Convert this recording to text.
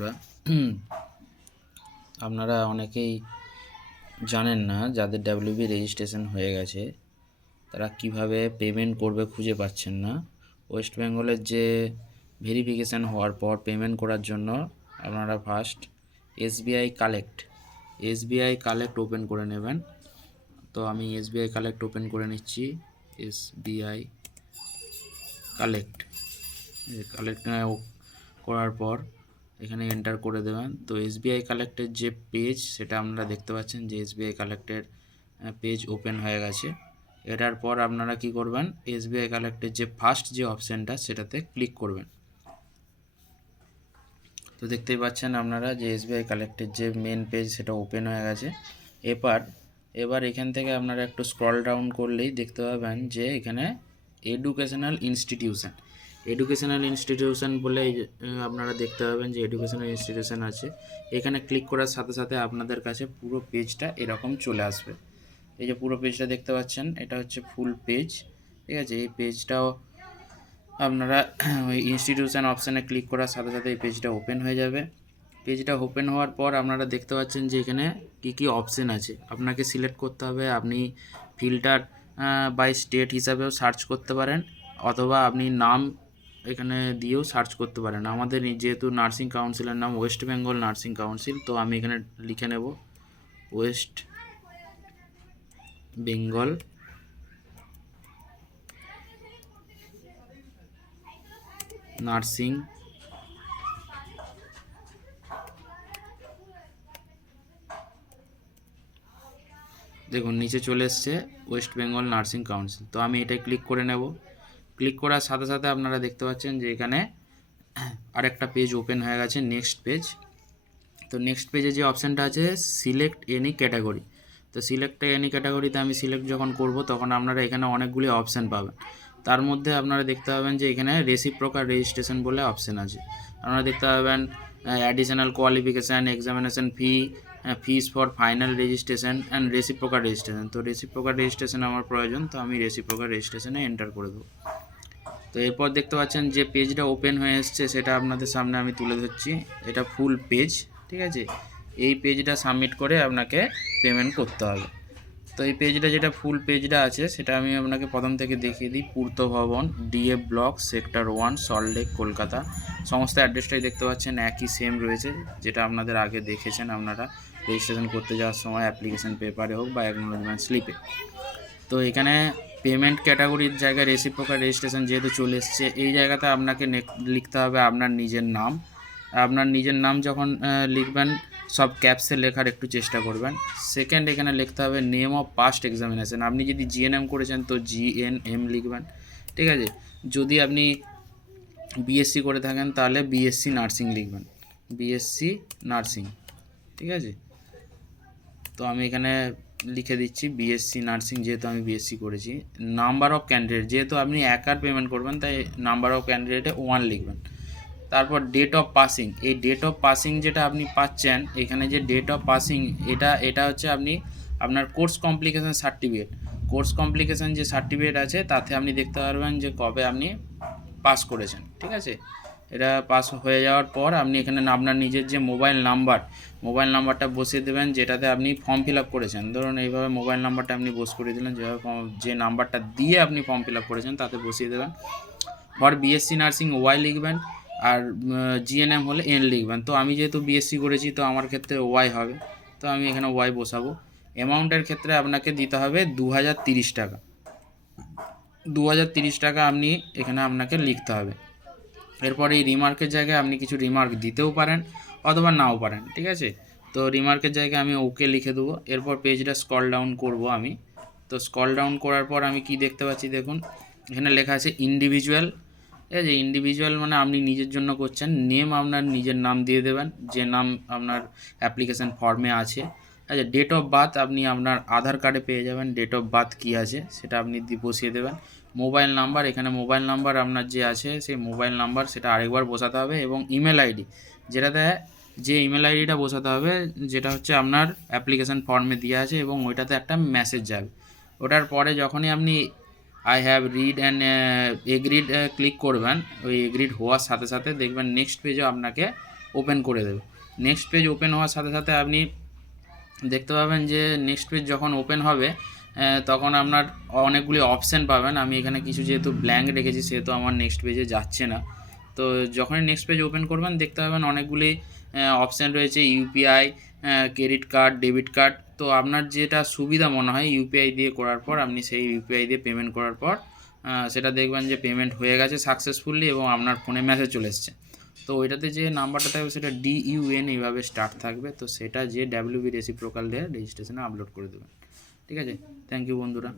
বন্ধুরা, আপনারা অনেকেই জানেন না, যাদের ডাব্লিউবি রেজিস্ট্রেশন হয়ে গেছে তারা কিভাবে পেমেন্ট করবে খুঁজে পাচ্ছেন না। ওয়েস্ট বেঙ্গলের যে ভেরিফিকেশান হওয়ার পর পেমেন্ট করার জন্য আপনারা ফার্স্ট এসবিআই কালেক্ট ওপেন করে নেবেন। তো আমি এসবিআই কালেক্ট ওপেন করে নিচ্ছি। এসবিআই কালেক্ট করার পর এখানে এন্টার করে দেবেন। তো এসবিআই কালেক্টের যে পেজ সেটা আপনারা দেখতে পাচ্ছেন যে এসবিআই কালেক্টের পেজ ওপেন হয়ে গেছে। এটার পর আপনারা কি করবেন, এসবিআই কালেক্টের যে ফার্স্ট যে অপশানটা সেটাতে ক্লিক করবেন। তো দেখতেই পাচ্ছেন আপনারা যে এসবিআই কালেক্টের যে মেন পেজ সেটা ওপেন হয়ে গেছে। এবার এখান থেকে আপনারা একটু স্ক্রল ডাউন করলেই দেখতে পাবেন যে এখানে এডুকেশনাল ইনস্টিটিউশন বলে আপনারা দেখতে পাবেন যে এডুকেশনাল ইনস্টিটিউশন আছে। এখানে ক্লিক করার সাথে সাথে আপনাদের কাছে পুরো পেজটা এরকম চলে আসবে। এই যে পুরো পেজটা দেখতে পাচ্ছেন, এটা হচ্ছে ফুল পেজ, ঠিক আছে। এই পেজটাও আপনারা ওই ইনস্টিটিউশন অপশানে ক্লিক করার সাথে সাথে এই পেজটা ওপেন হয়ে যাবে। পেজটা ওপেন হওয়ার পর আপনারা দেখতে পাচ্ছেন যে এখানে কী অপশান আছে আপনাকে সিলেক্ট করতে হবে। আপনি ফিল্টার বাই স্টেট হিসাবেও সার্চ করতে পারেন, অথবা আপনি নাম এখানে দিয়েও সার্চ করতে পারেন। আমাদের যেহেতু নার্সিং কাউন্সিলের নাম ওয়েস্ট বেঙ্গল নার্সিং কাউন্সিল, তো আমি এখানে লিখে নেব ওয়েস্ট বেঙ্গল নার্সিং দেখুন নিচে চলে এসছে ওয়েস্ট বেঙ্গল নার্সিং কাউন্সিল। তো আমি এটাই ক্লিক করে নেব। ক্লিক করার সাথে সাথে আপনারা দেখতে পাচ্ছেন যে এখানে আরেকটা পেজ ওপেন হয়ে গেছে, নেক্সট পেজ। তো নেক্সট পেজে যে অপশানটা আছে সিলেক্ট এনি ক্যাটাগরি, তো সিলেক্ট এনি ক্যাটাগরিতে আমি সিলেক্ট যখন করব তখন আপনারা এখানে অনেকগুলি অপশান পাবেন। তার মধ্যে আপনারা দেখতে পাবেন যে এখানে রেসিপ্রোকাল রেজিস্ট্রেশন বলে অপশান আছে। আপনারা দেখতে পাবেন additional qualification, examination fees for final registration and reciprocal registration. তো রেসিপ্রোকাল রেজিস্ট্রেশন আমার প্রয়োজন, তো আমি রেসিপ্রোকাল রেজিস্ট্রেশনে এন্টার করে দেবো। তো এরপর দেখতে পাচ্ছেন যে পেজটা ওপেন হয়ে এসছে, সেটা আপনাদের সামনে আমি তুলে ধরছি। এটা ফুল পেজ, ঠিক আছে। এই পেজটা সাবমিট করে আপনাকে পেমেন্ট করতে হবে। তো এই পেজটা যেটা ফুল পেজটা আছে সেটা আমি আপনাকে প্রথম থেকে দেখিয়ে দিই। পূর্ত ভবন, DF block, sector 1, Salt Lake, Kolkata. সমস্ত অ্যাড্রেসটাই দেখতে পাচ্ছেন একই সেম রয়েছে, যেটা আপনাদের আগে দেখেছেন আপনারা রেজিস্ট্রেশন করতে যাওয়ার সময় অ্যাপ্লিকেশন পেপারে হোক বা অ্যাকনোলেজমেন্ট স্লিপে। তো এখানে পেমেন্ট ক্যাটাগরির জায়গায় রেসিপ্রোকাল রেজিস্ট্রেশন যেহেতু চলে এসছে, এই জায়গাতে আপনাকে লিখতে হবে আপনার নিজের নাম। আপনার নিজের নাম যখন লিখবেন সব ক্যাপসে লেখার একটু চেষ্টা করবেন। সেকেন্ড, এখানে লিখতে হবে নেম অফ পাস্ট এক্সামিনেশন। আপনি যদি জিএনএম করেছেন তো জিএনএম লিখবেন, ঠিক আছে। যদি আপনি বিএসসি করে থাকেন তাহলে বিএসসি নার্সিং লিখবেন, বিএসসি নার্সিং, ঠিক আছে। তো আমি এখানে লিখে দিচ্ছি বিএসসি নার্সিং, যেহেতু আমি বিএসসি করেছি। নাম্বার অফ ক্যান্ডিডেট, যেহেতু আপনি একার পেমেন্ট করবেন তাই নাম্বার অফ ক্যান্ডিডেটে 1 লিখবেন। তারপর ডেট অফ পাসিং, এই ডেট অফ পাসিং যেটা আপনি পাচ্ছেন এখানে যে ডেট অফ পাসিং, এটা হচ্ছে আপনার কোর্স কমপ্লিকেশন যে সার্টিফিকেট আছে তাতে আপনি দেখতে পারবেন যে কবে আপনি পাস করেছেন, ঠিক আছে। এটা পাস হয়ে যাওয়ার পর আপনি এখানে আপনার নিজের যে মোবাইল নাম্বারটা বসিয়ে দেবেন, যেটাতে আপনি ফর্ম ফিল আপ করেছেন। ধরুন এইভাবে মোবাইল নাম্বারটা আপনি বসিয়ে দিলেন, যেভাবে যে নাম্বারটা দিয়ে আপনি ফর্ম ফিল আপ করেছেন তাতে বসিয়ে দেবেন। ফর বিএসসি নার্সিং ওয়াই লিখবেন, আর জিএনএম হলে এন লিখবেন। তো আমি যেহেতু বিএসসি করেছি তো আমার ক্ষেত্রে ওয়াই হবে, তো আমি এখানে ওয়াই বসাবো। অ্যামাউন্টের ক্ষেত্রে আপনাকে দিতে হবে 2030 টাকা। 2030 টাকা আপনি এখানে আপনাকে লিখতে হবে। এরপর এই রিমার্কের জায়গায় আপনি কিছু রিমার্ক দিতেও পারেন অথবা নাও পারেন, ঠিক আছে। তো রিমার্কের জায়গায় আমি ওকে লিখে দেবো। এরপর পেজটা স্ক্রল ডাউন করব আমি। তো স্ক্রল ডাউন করার পর আমি কি দেখতে পাচ্ছি দেখুন, এখানে লেখা আছে ইন্ডিভিজুয়াল, ঠিক আছে। ইন্ডিভিজুয়াল মানে আপনি নিজের জন্য করছেন। নেম আপনার নিজের নাম দিয়ে দেবেন, যে নাম আপনার অ্যাপ্লিকেশান ফর্মে আছে। আচ্ছা, ডেট অফ বার্থ আপনি আপনার আধার কার্ডে পেয়ে যাবেন, ডেট অফ বার্থ কী আছে সেটা আপনি বসিয়ে দেবেন। মোবাইল নাম্বার, এখানে মোবাইল নাম্বার আপনার যে আছে সেই মোবাইল নাম্বার সেটা আরেকবার বসাতে হবে, এবং ইমেল আইডি যে ইমেল আইডিটা বসাতে হবে যেটা হচ্ছে আপনার অ্যাপ্লিকেশান ফর্মে দেওয়া আছে, এবং ওইটাতে একটা মেসেজ যাবে। ওটার পরে যখনই আপনি I have read and agreed click করবেন, ওই এগ্রিড হওয়ার সাথে সাথে দেখবেন নেক্সট পেজেও আপনাকে ওপেন করে দেবে। নেক্সট পেজ ওপেন হওয়ার সাথে সাথে আপনি দেখতে পাবেন যে নেক্সট পেজ যখন ওপেন হবে তখন আপনার অনেকগুলি অপশান পাবেন। আমি এখানে কিছু যেহেতু ব্ল্যাঙ্ক রেখেছি সেহেতু আমার নেক্সট পেজে যাচ্ছে না। তো যখনই নেক্সট পেজ ওপেন করবেন দেখতে পাবেন অনেকগুলি অপশান রয়েছে, UPI, credit card, debit card. তো আপনার যেটা সুবিধা মনে হয় ইউপিআই দিয়ে করার পর আপনি সেই ইউপিআই দিয়ে পেমেন্ট করার পর সেটা দেখবেন যে পেমেন্ট হয়ে গেছে সাকসেসফুলি এবং আপনার ফোনে মেসেজ চলে এসছে। তো ওইটাতে যে নাম্বারটা থাকবে সেটা DUN এইভাবে স্টার্ট থাকবে। তো সেটা যে WB রেসিপ্রোকাল দিয়ে রেজিস্ট্রেশনে আপলোড করে দেবেন। ঠিক আছে? থ্যাংক ইউ বন্ধুরা।